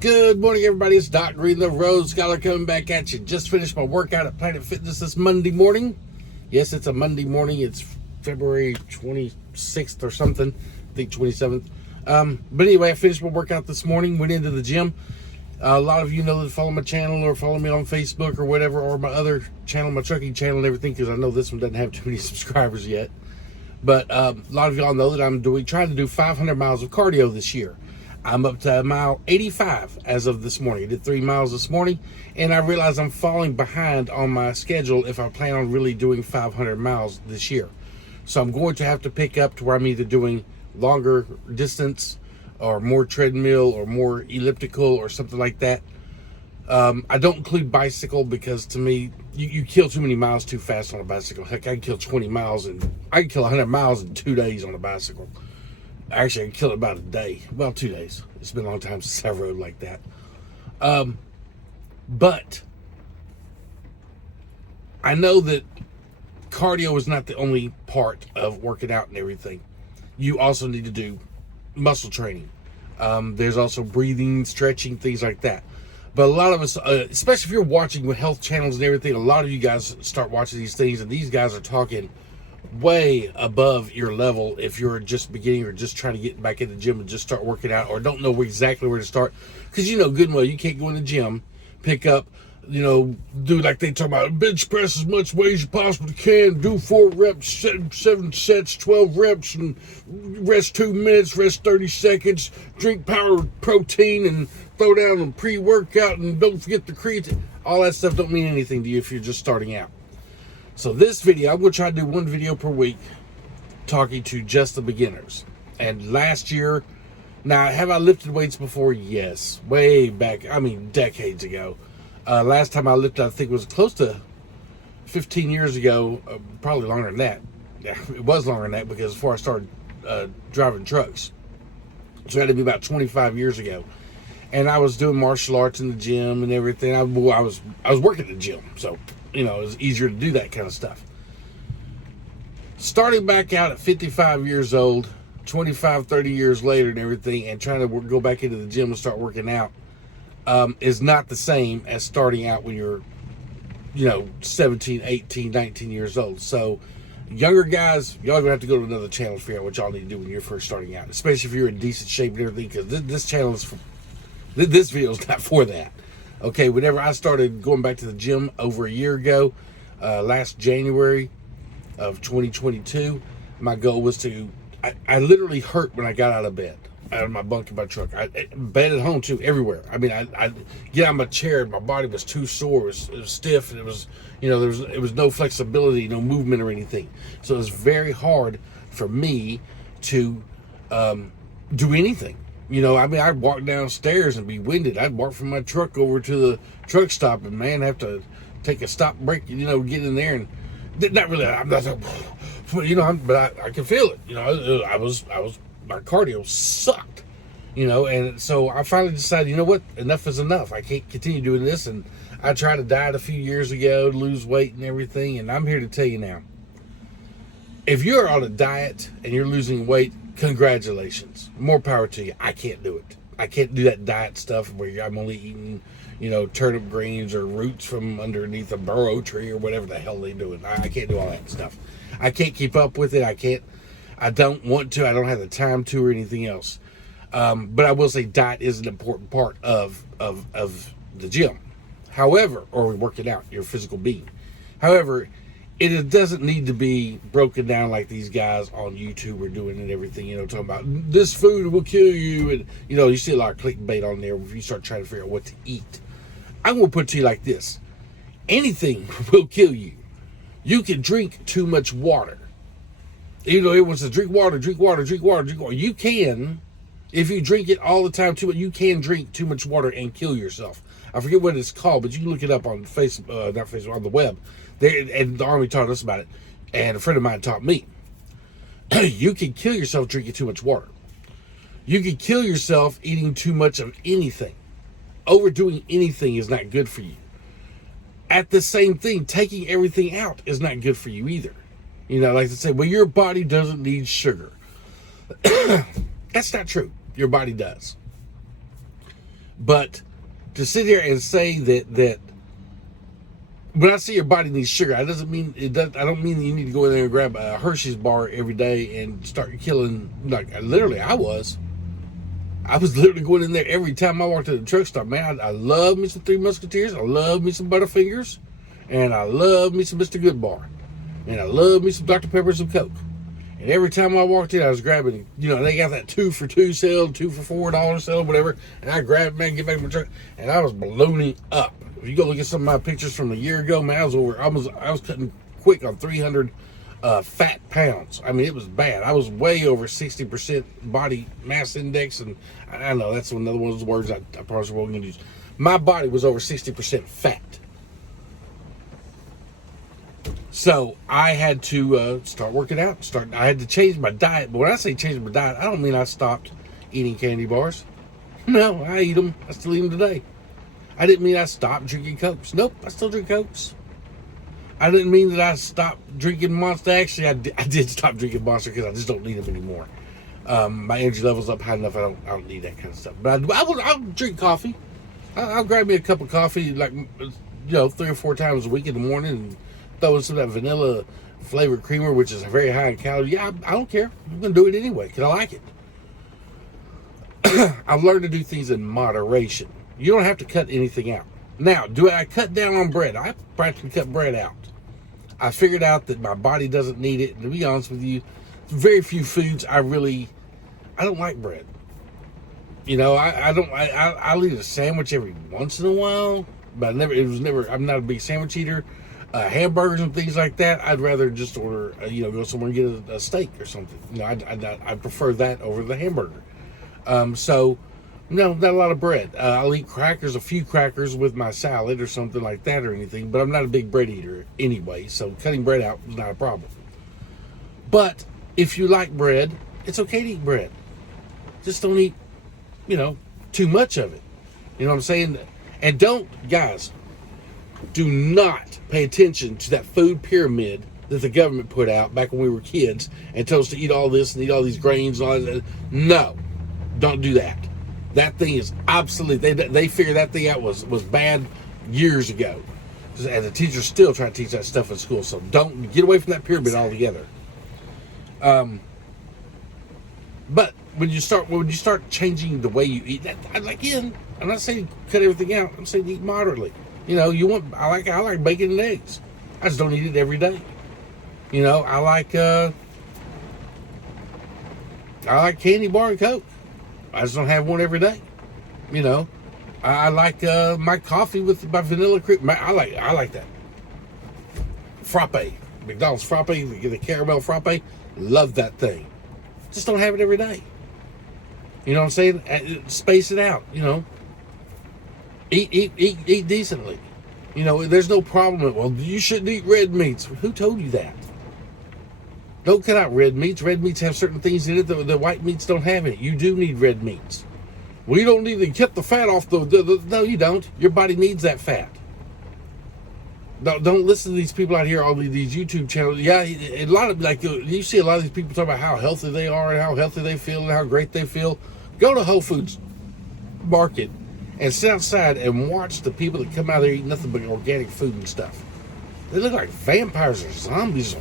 Good morning, everybody. It's Doc Green, the Road Scholar, coming back at you. Just finished my workout at Planet Fitness this Monday morning. Yes, it's a Monday morning. It's February 26th or something. I think 27th. But anyway, I finished my workout this morning, went into the gym. A lot of you know that follow my channel or follow me on Facebook or whatever, or my other channel, my trucking channel and everything, because I know this one doesn't have too many subscribers yet. But a lot of y'all know that I'm trying to do 500 miles of cardio this year. I'm up to mile 85 as of this morning. I did 3 miles this morning, and I realize I'm falling behind on my schedule if I plan on really doing 500 miles this year. So I'm going to have to pick up to where I'm either doing longer distance or more treadmill or more elliptical or something like that. I don't include bicycle because to me, you kill too many miles too fast on a bicycle. Heck, I can kill 20 miles and I can kill 100 miles in 2 days on a bicycle. Actually, I can kill it about a day. Well, 2 days. It's been a long time since I've rode like that. But I know that cardio is not the only part of working out and everything. You also need to do muscle training. There's also breathing, stretching, things like that. But a lot of us, especially if you're watching with health channels and everything, a lot of you guys start watching these things, and these guys are talking way above your level if you're just beginning or just trying to get back in the gym and just start working out, or don't know exactly where to start. Because you know good and well, you can't go in the gym, pick up, do like they talk about, bench press as much weight as you possibly can, do 4 reps, 7 sets, 12 reps, and rest 2 minutes, rest 30 seconds, drink power protein, and throw down a pre-workout, and don't forget the creatine. All that stuff don't mean anything to you if you're just starting out. So this video, I'm going to try to do 1 video per week talking to just the beginners. And last year, now have I lifted weights before? Yes, way back, decades ago. Last time I lifted, I think it was close to 15 years ago, probably longer than that. Yeah, it was longer than that because before I started driving trucks. So it had to be about 25 years ago. And I was doing martial arts in the gym and everything. I was working at the gym, so it was easier to do that kind of stuff. Starting back out at 55 years old, 25, 30 years later and everything, and trying to go back into the gym and start working out is not the same as starting out when you're, 17, 18, 19 years old. So younger guys, y'all gonna have to go to another channel to figure out what y'all need to do when you're first starting out, especially if you're in decent shape and everything, because this channel is this video is not for that. Okay, whenever I started going back to the gym over a year ago, last January of 2022, my goal was I literally hurt when I got out of bed, out of my bunk in my truck. Bed at home too, everywhere. I get out of my chair and my body was too sore, it was stiff, and it was, it was no flexibility, no movement or anything. So it was very hard for me to do anything. I'd walk downstairs and be winded. I'd walk from my truck over to the truck stop and have to take a stop break, get in there and not really, I'm not, but I can feel it. My cardio sucked, and so I finally decided, what, enough is enough. I can't continue doing this. And I tried to diet a few years ago to lose weight and everything. And I'm here to tell you now, if you're on a diet and you're losing weight, congratulations, more power to you. I can't do it. I can't do that diet stuff where I'm only eating, turnip greens or roots from underneath a burrow tree or whatever the hell they're doing. I can't do all that stuff. I can't keep up with it. I don't want to. I don't have the time to or anything else. But I will say diet is an important part of the gym. However, or working out, your physical being. However, it doesn't need to be broken down like these guys on YouTube are doing and everything, talking about this food will kill you. And, you see a lot of clickbait on there if you start trying to figure out what to eat. I'm going to put it to you like this. Anything will kill you. You can drink too much water. Everyone says, drink water, drink water, drink water, drink water. You can, if you drink it all the time too much, you can drink too much water and kill yourself. I forget what it's called, but you can look it up on Facebook, on the web. And the Army taught us about it, and a friend of mine taught me. You can kill yourself drinking too much water. You can kill yourself eating too much of anything. Overdoing anything is not good for you. At the same thing, taking everything out is not good for you either. Like they say, well, your body doesn't need sugar. That's not true. Your body does. But to sit here and say that when I say your body needs sugar, I doesn't mean it does. I don't mean that you need to go in there and grab a Hershey's bar every day and start killing. Like literally, I was literally going in there every time I walked to the truck stop. Man, I love me some Three Musketeers. I love me some Butterfingers, and I love me some Mr. Goodbar, and I love me some Dr. Pepper and some Coke. And every time I walked in, I was grabbing, they got that 2 for $2 sale, 2 for $4 sale, whatever. And I grabbed, man, get back in my truck, and I was ballooning up. If you go look at some of my pictures from a year ago, man, I was cutting quick on 300 fat pounds. I mean, it was bad. I was way over 60% body mass index, and I know that's another one of those words I probably won't use. My body was over 60% fat. So I had to start working out. I had to change my diet. But when I say change my diet, I don't mean I stopped eating candy bars. No, I eat them. I still eat them today. I didn't mean I stopped drinking Cokes. Nope, I still drink Cokes. I didn't mean that I stopped drinking Monster. Actually, I did stop drinking Monster because I just don't need them anymore. My energy level's up high enough. I don't need that kind of stuff. But I'll drink coffee. I'll grab me a cup of coffee, like 3 or 4 times a week in the morning, and throw in some of that vanilla flavored creamer, which is very high in calories. Yeah, I don't care. I'm going to do it anyway because I like it. I've learned to do things in moderation. You don't have to cut anything out. Now, do I cut down on bread? I practically cut bread out. I figured out that my body doesn't need it. And to be honest with you, very few foods I don't like bread. I'll eat a sandwich every once in a while, but I'm not a big sandwich eater. Hamburgers and things like that, I'd rather just order, go somewhere and get a steak or something. I prefer that over the hamburger. Not a lot of bread. I'll eat crackers, a few crackers with my salad or something like that or anything, but I'm not a big bread eater anyway, so cutting bread out is not a problem. But if you like bread, it's okay to eat bread. Just don't eat, too much of it. You know what I'm saying? And guys, do not pay attention to that food pyramid that the government put out back when we were kids and told us to eat all this and eat all these grains and all that. No, don't do that. That thing is obsolete. They figured that thing out was bad years ago. And the teachers still try to teach that stuff in school. So don't get away from that pyramid altogether. But when you start changing the way you eat, again, I'm not saying cut everything out. I'm saying eat moderately. I like bacon and eggs. I just don't eat it every day. I like candy bar and Coke. I just don't have one every day. I like my coffee with my vanilla cream. I like that frappe, McDonald's frappe, the caramel frappe. Love that thing. Just don't have it every day. You know what I'm saying? Space it out. Eat decently. There's no problem with, well, you shouldn't eat red meats. Who told you that? Don't cut out red meats. Red meats have certain things in it that the white meats don't have in it. You do need red meats. Well, you don't need to cut the fat off no, you don't. Your body needs that fat. Don't listen to these people out here, all these YouTube channels. Yeah, a lot of, you see a lot of these people talk about how healthy they are and how healthy they feel and how great they feel. Go to Whole Foods Market and sit outside and watch the people that come out there eating nothing but organic food and stuff. They look like vampires or zombies,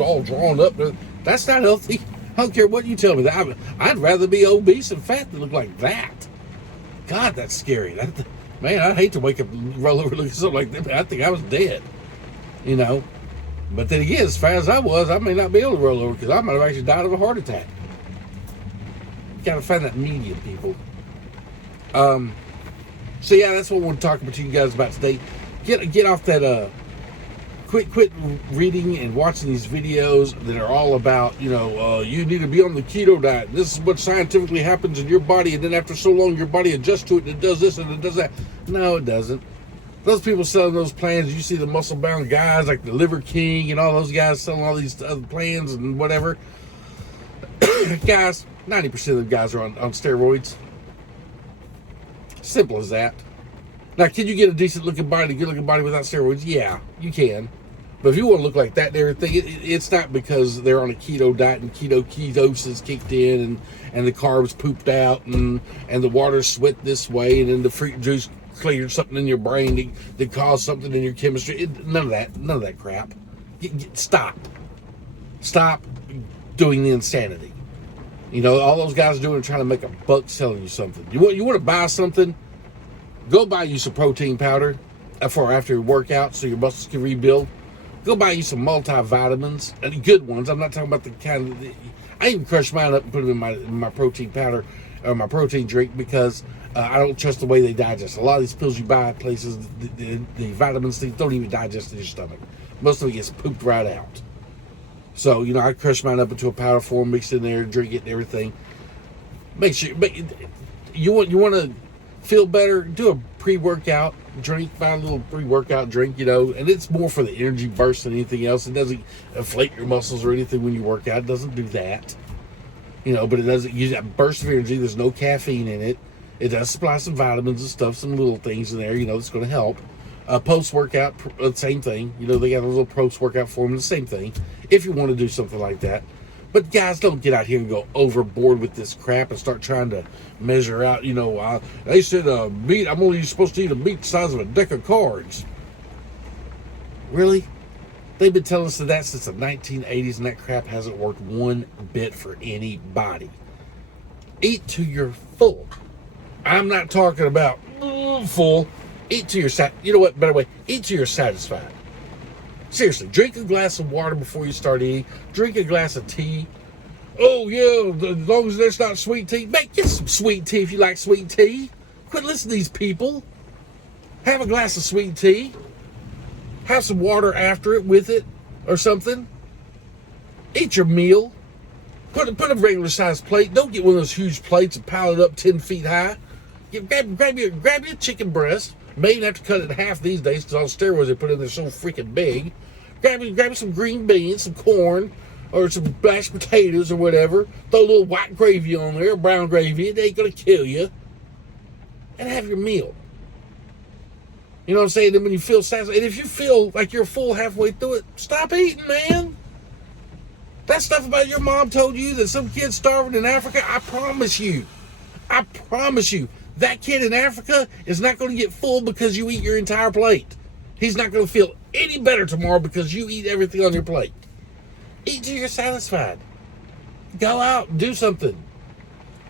all drawn up. That's not healthy. I don't care what you tell me. I'd rather be obese and fat than look like that. God, that's scary. Man, I'd hate to wake up and roll over looking something like that. I think I was dead. But then again, as fat as I was, I may not be able to roll over because I might have actually died of a heart attack. You gotta find that medium, people. So yeah, that's what I want to talk to you guys about today. Get off that quit reading and watching these videos that are all about, you need to be on the keto diet. This is what scientifically happens in your body, and then after so long your body adjusts to it and it does this and it does that. No, it doesn't. Those people selling those plans, you see the muscle bound guys like the Liver King and all those guys selling all these other plans and whatever. Guys, 90% of the guys are on steroids. Simple as that. Now, can you get a decent looking body, good looking body without steroids? Yeah, you can. But if you want to look like that and everything, it's not because they're on a keto diet and ketosis kicked in and the carbs pooped out and the water sweat this way and then the fruit juice cleared something in your brain that caused something in your chemistry. None of that crap. Stop doing the insanity. You know, all those guys doing trying to make a buck selling you something. You want to buy something? Go buy you some protein powder for after your workout so your muscles can rebuild. Go buy you some multivitamins, and good ones. I'm not talking about the kind of... I even crush mine up and put them in my protein powder or my protein drink because I don't trust the way they digest. A lot of these pills you buy at places, the vitamins, things don't even digest in your stomach. Most of it gets pooped right out. So, you know, I crush mine up into a powder form, mix it in there, drink it and everything. Make sure... You want to feel better? Do a pre-workout drink, buy a little pre-workout drink, you know, and it's more for the energy burst than anything else. It doesn't inflate your muscles or anything when you work out. It doesn't do that, you know, but it doesn't use that burst of energy. There's no caffeine in it. It does supply some vitamins and stuff, some little things in there, you know, that's going to help. Post-workout, same thing. You know, they got a little post-workout formula, the same thing, if you want to do something like that. But guys, don't get out here and go overboard with this crap and start trying to measure out, you know, they said meat, I'm only supposed to eat a meat the size of a deck of cards. Really? They've been telling us that since the 1980s, and that crap hasn't worked one bit for anybody. Eat till you're full. I'm not talking about full. Eat till you're you know what, better way, eat till you're satisfied. Seriously, drink a glass of water before you start eating. Drink a glass of tea. Oh, yeah, as long as there's not sweet tea. Get some sweet tea if you like sweet tea. Quit listening to these people. Have a glass of sweet tea. Have some water after it with it or something. Eat your meal. Put a regular sized plate. Don't get one of those huge plates and pile it up 10 feet high. Grab your chicken breast. May even have to cut it in half these days because all the steroids they put in there so freaking big. Grab some green beans, some corn, or some mashed potatoes or whatever. Throw a little white gravy on there, brown gravy. It ain't going to kill you. And have your meal. You know what I'm saying? And when you feel satisfied, and if you feel like you're full halfway through it, stop eating, man. That stuff about your mom told you that some kid's starving in Africa, I promise you, that kid in Africa is not going to get full because you eat your entire plate. He's not going to feel any better tomorrow because you eat everything on your plate. Eat till you're satisfied. Go out and do something.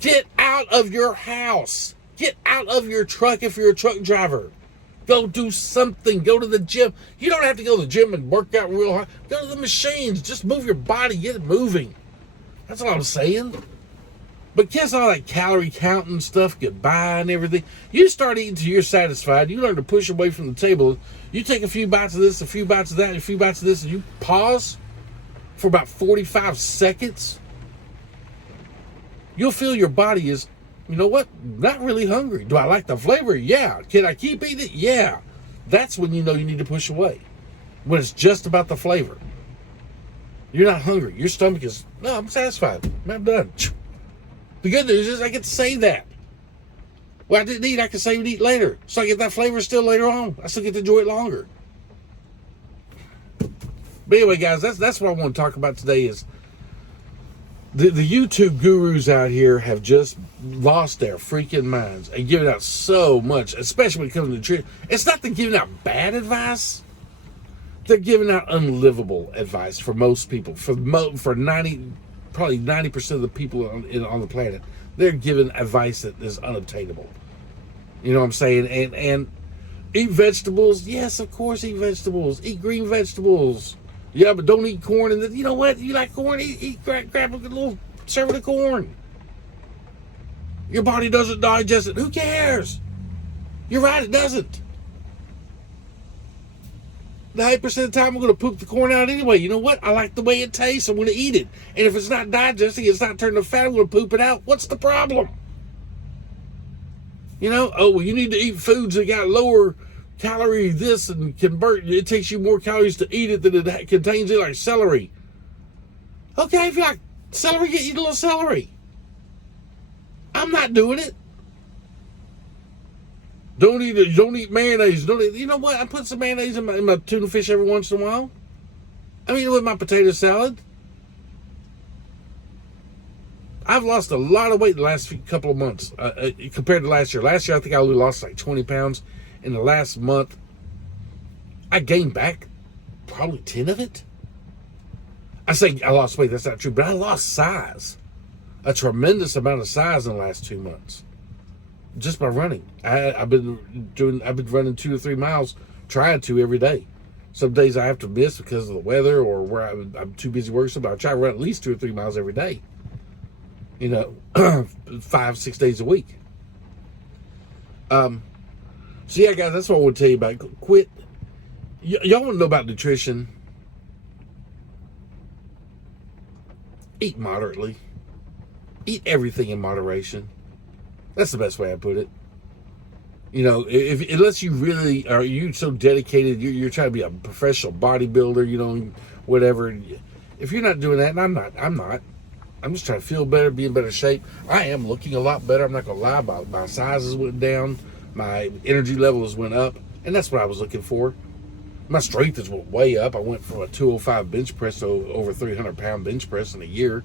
Get out of your house. Get out of your truck if you're a truck driver. Go do something. Go to the gym. You don't have to go to the gym and work out real hard. Go to the machines. Just move your body. Get it moving. That's all I'm saying. But kiss all that calorie counting stuff, goodbye and everything. You start eating till you're satisfied. You learn to push away from the table. You take a few bites of this, a few bites of that, a few bites of this, and you pause for about 45 seconds. You'll feel your body is, you know what, not really hungry. Do I like the flavor? Yeah. Can I keep eating it? Yeah. That's when you know you need to push away. When it's just about the flavor. You're not hungry. Your stomach is, no, I'm satisfied. I'm done. The good news is I get to say that. Well, I didn't eat. I can save and eat later. So I get that flavor still later on. I still get to enjoy it longer. But anyway, guys, that's what I want to talk about today is the YouTube gurus out here have just lost their freaking minds and giving out so much, especially when it comes to nutrition. It's not they're giving out bad advice. They're giving out unlivable advice for most people. For 90% of the people on the planet, they're giving advice that is unobtainable. You know what I'm saying? And eat vegetables. Yes, of course, eat vegetables. Eat green vegetables. Yeah, but don't eat corn. And you know what? You like corn? Grab a little serve of corn. Your body doesn't digest it. Who cares? You're right, it doesn't. 90% of the time, I'm going to poop the corn out anyway. You know what? I like the way it tastes. I'm going to eat it. And if it's not digesting, it's not turning to fat, I'm going to poop it out. What's the problem? You know, oh, well, you need to eat foods that got lower calorie this and convert. It takes you more calories to eat it than it contains it, like celery. Okay, if you like celery, eat a little celery. I'm not doing it. Don't eat mayonnaise. You know what? I put some mayonnaise in my tuna fish every once in a while. I mean, with my potato salad, I've lost a lot of weight the last couple of months compared to last year. Last year, I think I only lost like 20 pounds. In the last month, I gained back probably 10 of it. I say I lost weight, that's not true, but I lost size. A tremendous amount of size in the last 2 months. Just by running. I've been running 2 to 3 miles, trying to every day. Some days I have to miss because of the weather or where I'm too busy working, but I try to run at least 2 or 3 miles every day. 5-6 days a week. So yeah, guys, that's what I want to tell you about. Quit. Y'all want to know about nutrition? Eat moderately. Eat everything in moderation. That's the best way I put it. Unless you really are so dedicated, you're trying to be a professional bodybuilder, whatever. If you're not doing that, and I'm not. I'm just trying to feel better, be in better shape. I am looking a lot better. I'm not gonna lie. My sizes went down, my energy levels went up, and that's what I was looking for. My strength is way up. I went from a 205 bench press to over 300-pound bench press in a year.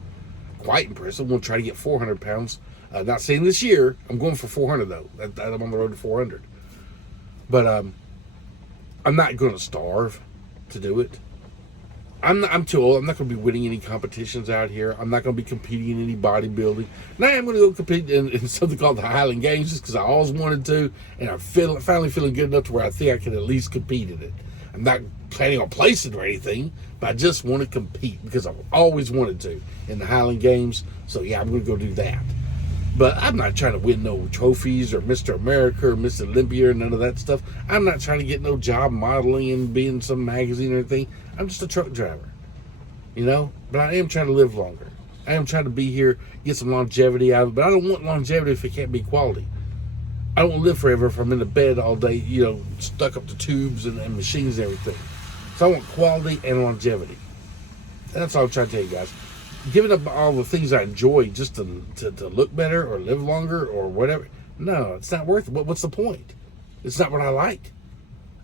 Quite impressive. I'm gonna try to get 400 pounds. Not saying this year. I'm going for 400 though. I'm on the road to 400. But I'm not going to starve to do it. I'm too old. I'm not going to be winning any competitions out here. I'm not going to be competing in any bodybuilding. Now I'm going to go compete in something called the Highland Games just because I always wanted to, and I'm finally feeling good enough to where I think I can at least compete in it. I'm not planning on placing or anything, but I just want to compete because I've always wanted to in the Highland Games. So yeah, I'm going to go do that. But I'm not trying to win no trophies or Mr. America or Miss Olympia or none of that stuff. I'm not trying to get no job modeling and be in some magazine or anything. I'm just a truck driver, But I am trying to live longer. I am trying to be here, get some longevity out of it. But I don't want longevity if it can't be quality. I don't live forever if I'm in the bed all day, stuck up to tubes and machines and everything. So I want quality and longevity. That's all I'm trying to tell you guys. Giving up all the things I enjoy just to look better or live longer or whatever. No, it's not worth it. What's the point? It's not what I like.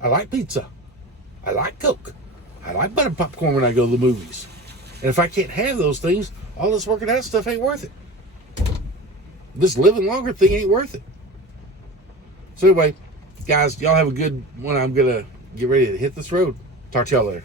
I like pizza. I like Coke. I like butter popcorn when I go to the movies. And if I can't have those things, all this working out stuff ain't worth it. This living longer thing ain't worth it. So anyway, guys, y'all have a good one. I'm going to get ready to hit this road. Talk to y'all later.